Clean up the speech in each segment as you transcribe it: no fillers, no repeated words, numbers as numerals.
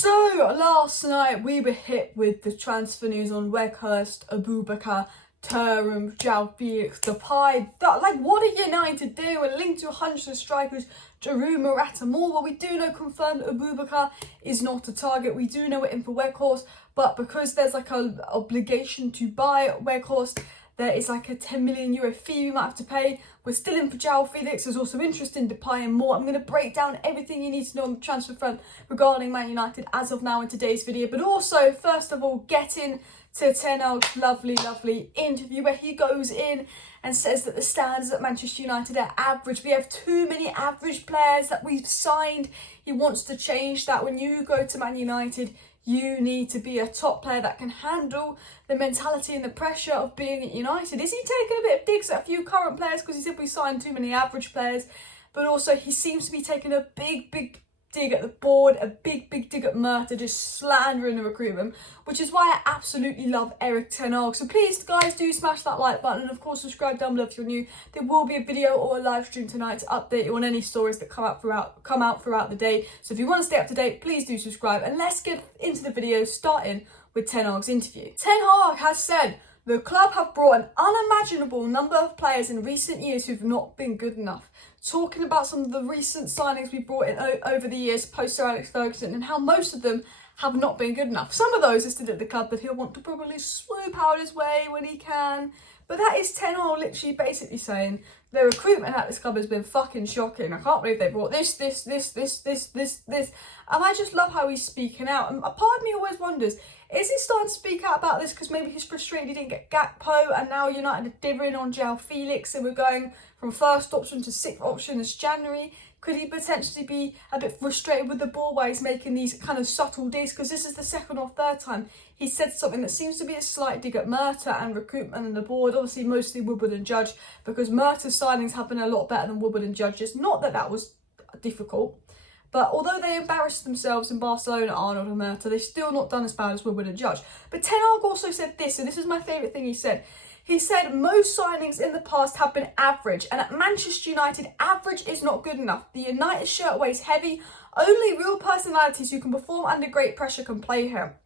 So last night we were hit with the transfer news on Weghorst, Abubakar, Thuram, Joao Felix, Depay. What are United doing? We're linked to hundreds of strikers, Giroud, Morata, more. Well, we do know confirmed that Abubakar is not a target. We do know we're in for Weghorst, but because there's an obligation to buy Weghorst, there is a 10 million euro fee we might have to pay. We're still in for Joao Felix. There's also interest in Depay and more. I'm going to break down everything you need to know on the transfer front regarding Man United as of now in today's video. But also, first of all, get in to Ten Hag's lovely interview where he goes in and says that the standards at Manchester United are average. We have too many average players that we've signed. He wants to change that. When you go to Man United, you need to be a top player that can handle the mentality and the pressure of being at United. Is he taking a bit of digs at a few current players because he said we signed too many average players? But also he seems to be taking a big dig at the board, a big dig at Murta, just slandering the recruitment, which is why I absolutely love Erik Ten Hag. So please, guys, do smash that like button and of course subscribe down below if you're new. There will be a video or a live stream tonight to update you on any stories that come out throughout the day. So if you want to stay up to date, please do subscribe, and let's get into the video, starting with Ten Hag's interview. Ten Hag has said the club have brought an unimaginable number of players in recent years who've not been good enough. Talking about some of the recent signings we brought in over the years post Sir Alex Ferguson and how most of them have not been good enough. Some of those are still at the club that he'll want to probably swoop out his way when he can. But that is Ten Hag literally basically saying the recruitment at this club has been fucking shocking. I can't believe they brought this. And I just love how he's speaking out. And a part of me always wonders, is he starting to speak out about this because maybe he's frustrated he didn't get Gakpo and now United are dithering on Joao Felix and we're going from first option to sixth option this January? Could he potentially be a bit frustrated with the ball while he's making these kind of subtle digs? Because this is the second or third time he said something that seems to be a slight dig at Murta and recruitment and the board. Obviously, mostly Woodward and Judge, because Murta's signings have been a lot better than Woodward and Judge's. Not that that was difficult, but although they embarrassed themselves in Barcelona, Arnold and Murta, they've still not done as bad as Woodward and Judge. But Ten Hag also said this, and this is my favourite thing he said. He said most signings in the past have been average, and at Manchester United, average is not good enough. The United shirt weighs heavy. Only real personalities who can perform under great pressure can play here.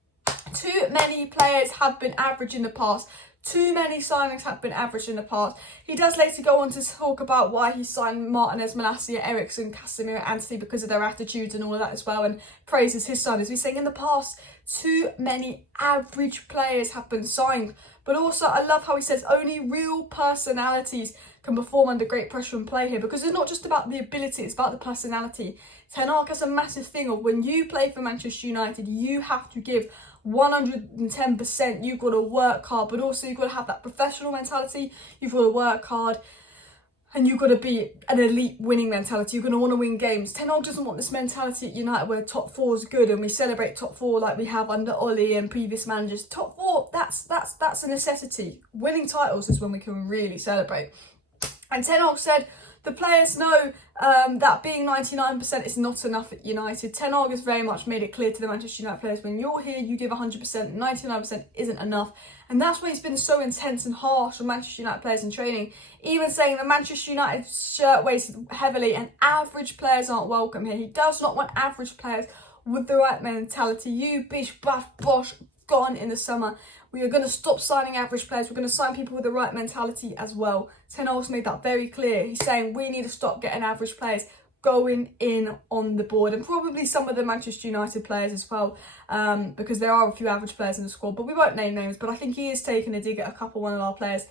Too many players have been average in the past. Too many signings have been average in the past. He does later go on to talk about why he signed Martinez, Malacia, Eriksson, Casemiro, Antony because of their attitudes and all of that as well, and praises his signings. He's saying in the past, too many average players have been signed. But also, I love how he says only real personalities can perform under great pressure and play here, because it's not just about the ability, it's about the personality. Ten Hag has a massive thing of when you play for Manchester United, you have to give 110%. You've got to work hard, but also you've got to have that professional mentality. You've got to work hard, and you've got to be an elite winning mentality. You're going to want to win games. Ten Hag doesn't want this mentality at United where top four is good and we celebrate top four like we have under Ole and previous managers. Top four, that's a necessity. Winning titles is when we can really celebrate. And Ten Hag said the players know that being 99% is not enough at United. Ten Hag has very much made it clear to the Manchester United players, when you're here, you give 100%, 99% isn't enough. And that's why he's been so intense and harsh on Manchester United players in training, even saying that Manchester United shirt weighs heavily and average players aren't welcome here. He does not want average players with the right mentality. You bish, bash, bosh, gone in the summer. We are going to stop signing average players. We're going to sign people with the right mentality as well. Ten Hag's made that very clear. He's saying we need to stop getting average players going in on the board, and probably some of the Manchester United players as well, because there are a few average players in the squad, but we won't name names. But I think he is taking a dig at one of our players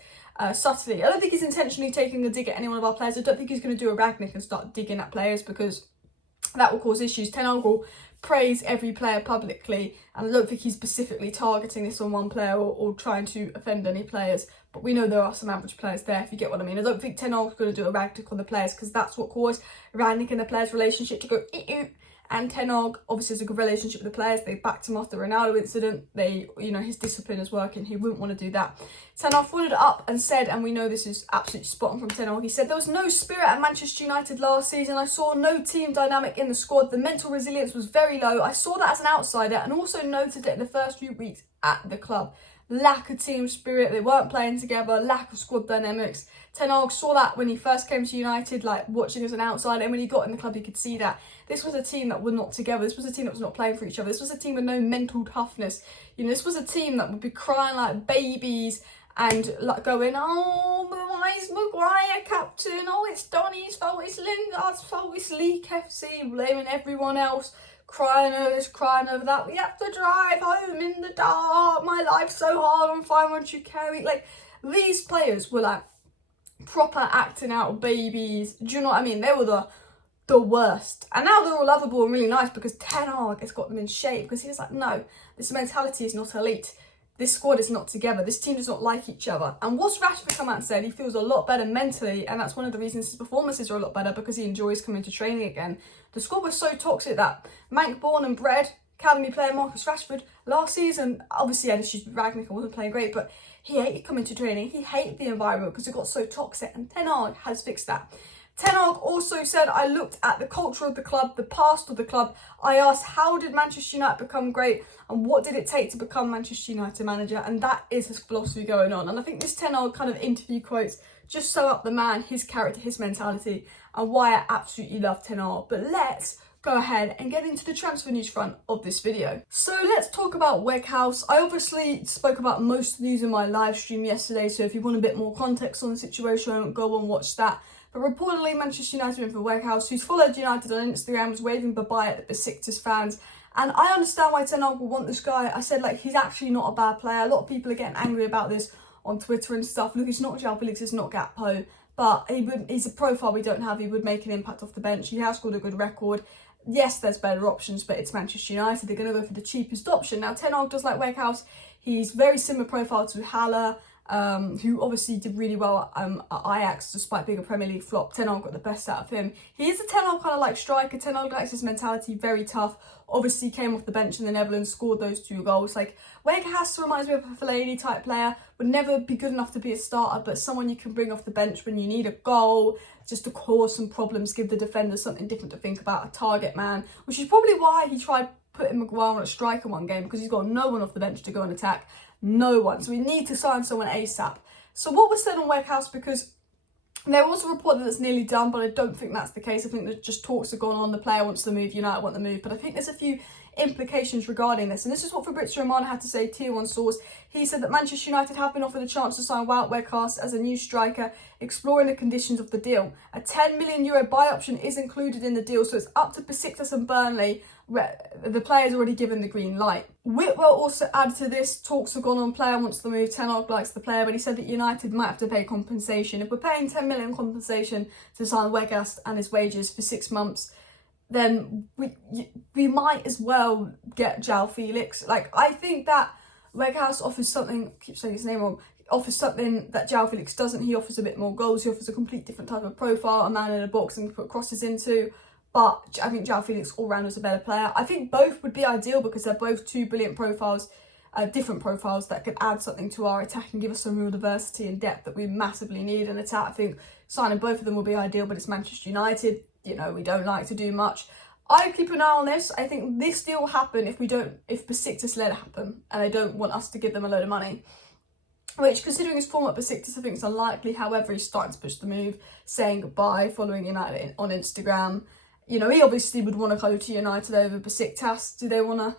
subtly. I don't think he's intentionally taking a dig at any one of our players. I don't think he's going to do a Ragnick and start digging at players, because that will cause issues. Ten Hag will praise every player publicly, and I don't think he's specifically targeting this on one player or trying to offend any players. But we know there are some average players there, if you get what I mean. I don't think Ten Hag's going to do a Ragnick on the players, because that's what caused Ragnick and the players' relationship to go And Ten Hag obviously has a good relationship with the players. They backed him after the Ronaldo incident. His discipline is working. He wouldn't want to do that. Ten Hag followed it up and said, and we know this is absolutely spot on from Ten Hag, he said, there was no spirit at Manchester United last season. I saw no team dynamic in the squad. The mental resilience was very low. I saw that as an outsider and also noted it in the first few weeks at the club. lack of team spirit, they weren't playing together, lack of squad dynamics. Ten Hag saw that when he first came to United, like watching as an outsider, and when he got in the club, he could see that this was a team that were not together. This was a team that was not playing for each other. This was a team with no mental toughness. You know, this was a team that would be crying like babies and like going, oh, why is Maguire captain? Oh, it's Donny's fault, it's Lingard's fault, it's Leek FC, blaming everyone else, crying over this, crying over that. We have to drive home in the dark. My life's so hard. I'm fine, won't you carry? Like, these players were like proper acting out babies. Do you know what I mean? They were the worst. And now they're all lovable and really nice because Ten Hag has got them in shape, because he's like, no, this mentality is not elite. This squad is not together. This team does not like each other. And what's Rashford come out and said? He feels a lot better mentally, and that's one of the reasons his performances are a lot better, because he enjoys coming to training again. The squad was so toxic that Mank, born and bred, academy player Marcus Rashford, last season, obviously had issues with Ragnick and wasn't playing great, but he hated coming to training. He hated the environment because it got so toxic, and Ten Hag has fixed that. Ten Hag also said, I looked at the culture of the club, the past of the club. I asked, how did Manchester United become great, and what did it take to become Manchester United manager? And that is his philosophy going on. And I think this Ten Hag kind of interview quotes just sum up the man, his character, his mentality, and why I absolutely love Ten Hag. But let's go ahead and get into the transfer news front of this video. So let's talk about Weghorst. I obviously spoke about most of the news in my live stream yesterday, so if you want a bit more context on the situation, go and watch that. But reportedly, Manchester United went for Weghorst, who's followed United on Instagram, was waving bye-bye at the Besiktas fans. And I understand why Ten Hag will want this guy. I said, like, he's actually not a bad player. A lot of people are getting angry about this on Twitter and stuff. Look, he's not Joao Felix, he's not Gakpo, but he's a profile we don't have. He would make an impact off the bench. He has scored a good record. Yes, there's better options, but it's Manchester United. They're going to go for the cheapest option. Now, Ten Hag does like Weghorst. He's very similar profile to Haller, who obviously did really well at Ajax despite being a Premier League flop. Ten Hag got the best out of him. He is a Ten Hag kind of like striker. Ten Hag likes his mentality, very tough. Obviously came off the bench in the Netherlands, scored those 2 goals. Like, Weghorst reminds me of a Fellaini type player. Would never be good enough to be a starter, but someone you can bring off the bench when you need a goal, just to cause some problems, give the defenders something different to think about, a target man, which is probably why he tried putting Maguire on a striker one game, because he's got no one off the bench to go and attack. No one. So we need to sign someone ASAP. So what was said on Weghorst, because there was a report that it's nearly done, but I don't think that's the case. I think that just talks have gone on. The player wants to move, United want the move. But I think there's a few implications regarding this. And this is what Fabrizio Romano had to say, Tier 1 source. He said that Manchester United have been offered a chance to sign Wout Weghorst as a new striker, exploring the conditions of the deal. A €10 million buy option is included in the deal, so it's up to Besiktas and Burnley, where the player's already given the green light. Whitwell also added to this, talks have gone on, player wants to move, Ten Hag likes the player, but he said that United might have to pay compensation. If we're paying 10 million compensation to sign Weghorst and his wages for 6 months, then we might as well get Joao Felix. Like, I think that Weghorst offers something, I keep saying his name wrong, offers something that Joao Felix doesn't. He offers a bit more goals, he offers a complete different type of profile, a man in a box and put crosses into. But I think Joao Felix all round is a better player. I think both would be ideal because they're both 2 brilliant profiles, different profiles that could add something to our attack and give us some real diversity and depth that we massively need in attack. I think signing both of them will be ideal, but it's Manchester United. You know, we don't like to do much. I keep an eye on this. I think this deal will happen if Besiktas let it happen, and they don't want us to give them a load of money. Which, considering his form at Besiktas, I think is unlikely. However, he's starting to push the move, saying goodbye, following United on Instagram. You know, he obviously would want to go to United over Besiktas. Do they want to,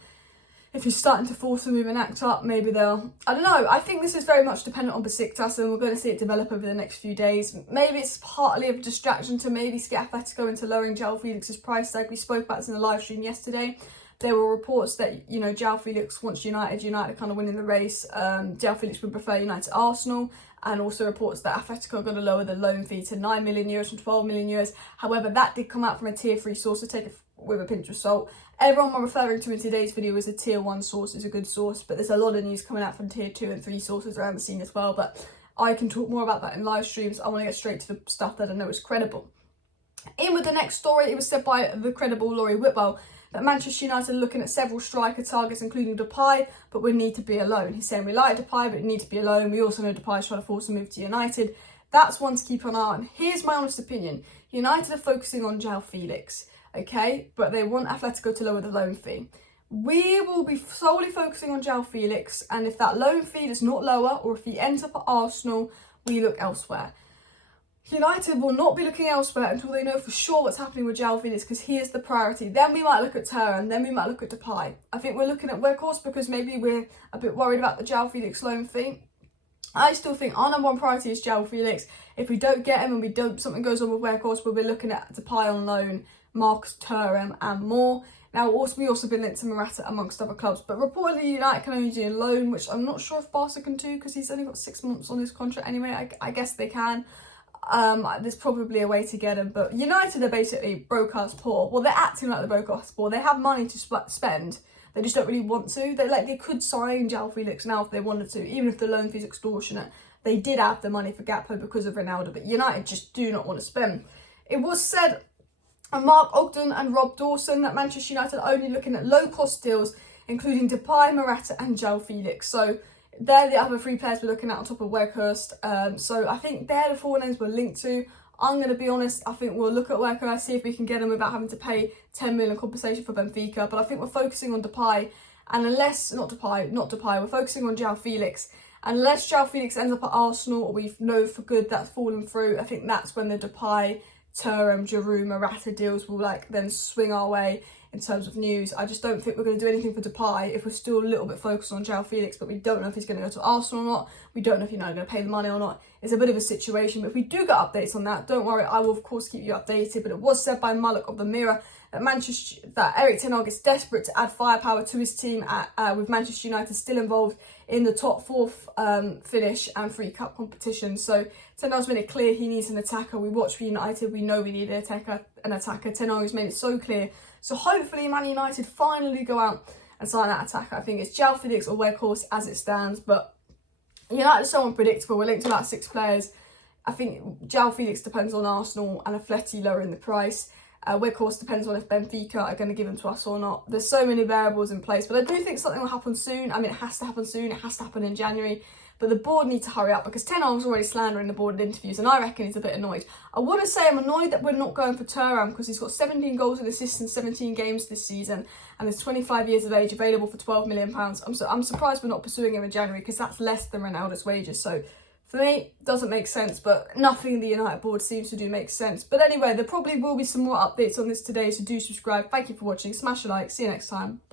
if he's starting to force a move and act up, maybe they'll, I don't know. I think this is very much dependent on Besiktas, and we're going to see it develop over the next few days. Maybe it's partly a distraction to maybe get Atletico into lowering Joao Felix's price tag. We spoke about this in the live stream yesterday. There were reports that, you know, Joao Felix wants United kind of winning the race. Joao Felix would prefer United to Arsenal. And also reports that Atletico are going to lower the loan fee to €9 million from €12 million. However, that did come out from a tier 3 source, so take it with a pinch of salt. Everyone I'm referring to in today's video is a tier 1 source, is a good source, but there's a lot of news coming out from tier 2 and 3 sources around the scene as well. But I can talk more about that in live streams. I want to get straight to the stuff that I know is credible. In with the next story, it was said by the credible Laurie Whitwell that Manchester United are looking at several striker targets, including Depay, but would need to be alone. He's saying we like Depay, but it need to be alone. We also know Depay's trying to force a move to United. That's one to keep an eye on. Here's my honest opinion. United are focusing on Joao Felix, okay? But they want Atletico to lower the loan fee. we will be solely focusing on Joao Felix, and if that loan fee does not lower, or if he ends up at Arsenal, we look elsewhere. United will not be looking elsewhere until they know for sure what's happening with Joao Felix, because he is the priority. Then we might look at Thuram, then we might look at Depay. I think we're looking at Weghorst because maybe we're a bit worried about the Joao Felix loan fee. I still think our number one priority is Joao Felix. If we don't get him and something goes on with Weghorst, we'll be looking at Depay on loan, Marcus Thuram and more. Now, we also been linked to Morata amongst other clubs, but reportedly United can only do a loan, which I'm not sure if Barca can do because he's only got 6 months on his contract anyway. I guess they can. There's probably a way to get him, but United are basically broke ass poor. Well, they're acting like they're broke ass poor. They have money to spend. They just don't really want to. They could sign Joao Felix now if they wanted to, even if the loan fee's extortionate. They did have the money for Gakpo because of Ronaldo, but United just do not want to spend. It was said, Mark Ogden and Rob Dawson, that Manchester United are only looking at low-cost deals, including Depay, Morata and Joao Felix. So they're the other three players we're looking at on top of Weghorst. So I think they're the four names we're linked to. I'm going to be honest, I think we'll look at Weghorst, see if we can get him without having to pay 10 million compensation for Benfica. But I think we're focusing on Depay, and not Depay, we're focusing on Joao Felix. Unless Joao Felix ends up at Arsenal, or we know for good that's fallen through, I think that's when the Depay, Thuram, Giroud, Morata deals will then swing our way in terms of news. I just don't think we're going to do anything for Depay if we're still a little bit focused on Joao Felix, but we don't know if he's going to go to Arsenal or not. We don't know if United are going to pay the money or not. It's a bit of a situation, but if we do get updates on that, don't worry, I will of course keep you updated. But it was said by Malik of the Mirror that Erik Ten Hag is desperate to add firepower to his team with Manchester United still involved in the top fourth finish and free cup competition. So Ten Hag's made it clear he needs an attacker. We watch for United, we know we need an attacker. Ten Hag has made it so clear. So hopefully Man United finally go out and sign that attacker. I think it's Joao Felix or Weghorst as it stands, but United are so unpredictable. We're linked to about 6 players. I think Joao Felix depends on Arsenal and Atleti lowering the price. Weghorst depends on if Benfica are going to give him to us or not. There's so many variables in place, but I do think something will happen soon. I mean, it has to happen soon. It has to happen in January. But the board need to hurry up because Ten Hag's already slandering the board in interviews, and I reckon he's a bit annoyed. I want to say I'm annoyed that we're not going for Thuram because he's got 17 goals and assists in 17 games this season, and is 25 years of age, available for £12 million. I'm surprised we're not pursuing him in January because that's less than Ronaldo's wages. So for me, it doesn't make sense, but nothing the United board seems to do makes sense. But anyway, there probably will be some more updates on this today, so do subscribe. Thank you for watching. Smash a like. See you next time. Bye.